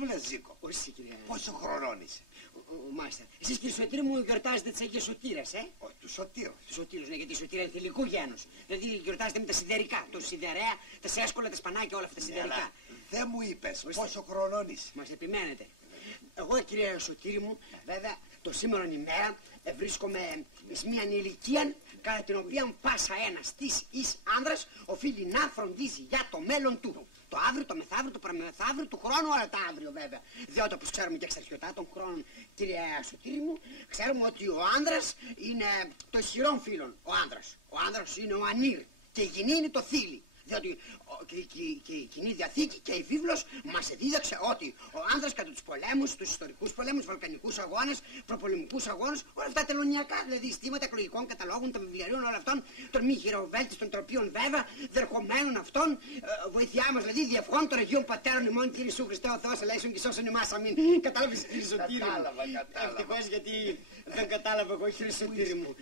μου λες Ζήκο? Όχι, κύριε. Πόσο χρονών είσαι? Μάλιστα. Εσείς, κύριε Σωτήρη μου, γιορτάζετε τις Αγίες Σωτήρες, Όχι, του Σωτήρου. Του Σωτήρους, ναι, γιατί η Σωτήρα είναι θηλυκού γένους. Δηλαδή γιορτάζετε με τα σιδερικά, το σιδερέα, τα σέσκολα, τα σπανάκια, όλα αυτά τα σιδερικά. Δεν μου είπες πόσο χρονών είσαι? Μας επιμένετε. Εγώ, κύριε Σωτήρη μου, βέβαια, το σήμερον ημέρα βρίσκομαι εις μίαν ηλικία κατά την οποία πάσα ένας της εις άνδρας οφείλει να φροντίζει για το μέλλον του. Το αύριο, το μεθαύριο, το παραμεθαύριο, του χρόνου, όλα τα αύριο βέβαια. Διότι όπως ξέρουμε και εξαρχιωτά των χρόνων, κύριε Σωτήρη μου, ξέρουμε ότι ο άνδρας είναι το ισχυρόν φύλον. Ο άνδρας είναι ο ανήρ και η γυνή είναι το θήλι. Διότι και η Κοινή Διαθήκη και η βίβλος μας δίδαξε ότι ο άνδρας κατά τους πολέμους, τους ιστορικούς πολέμους, βαλκανικούς αγώνες, προπολεμικούς αγώνες, όλα αυτά τελωνιακά, δηλαδή στήματα εκλογικών καταλόγων, των βιβλιαρίων, όλων αυτών, των μη χειροβέλτιστων τροπίων βέβαια, δερχομένων αυτών, βοηθειά μας δηλαδή, διευχών των Αγίων Πατέρων ημών, κύριε Ιησού Χριστέ ο Θεός, ελέησον και σώσον εμάς, αμήν. Κατάλαβες, κύριε Σωτήρη μου? Κατάλαβα. Ευτυχώς, γιατί δεν κατάλαβα εγώ, κύριε Σωτήρη μου.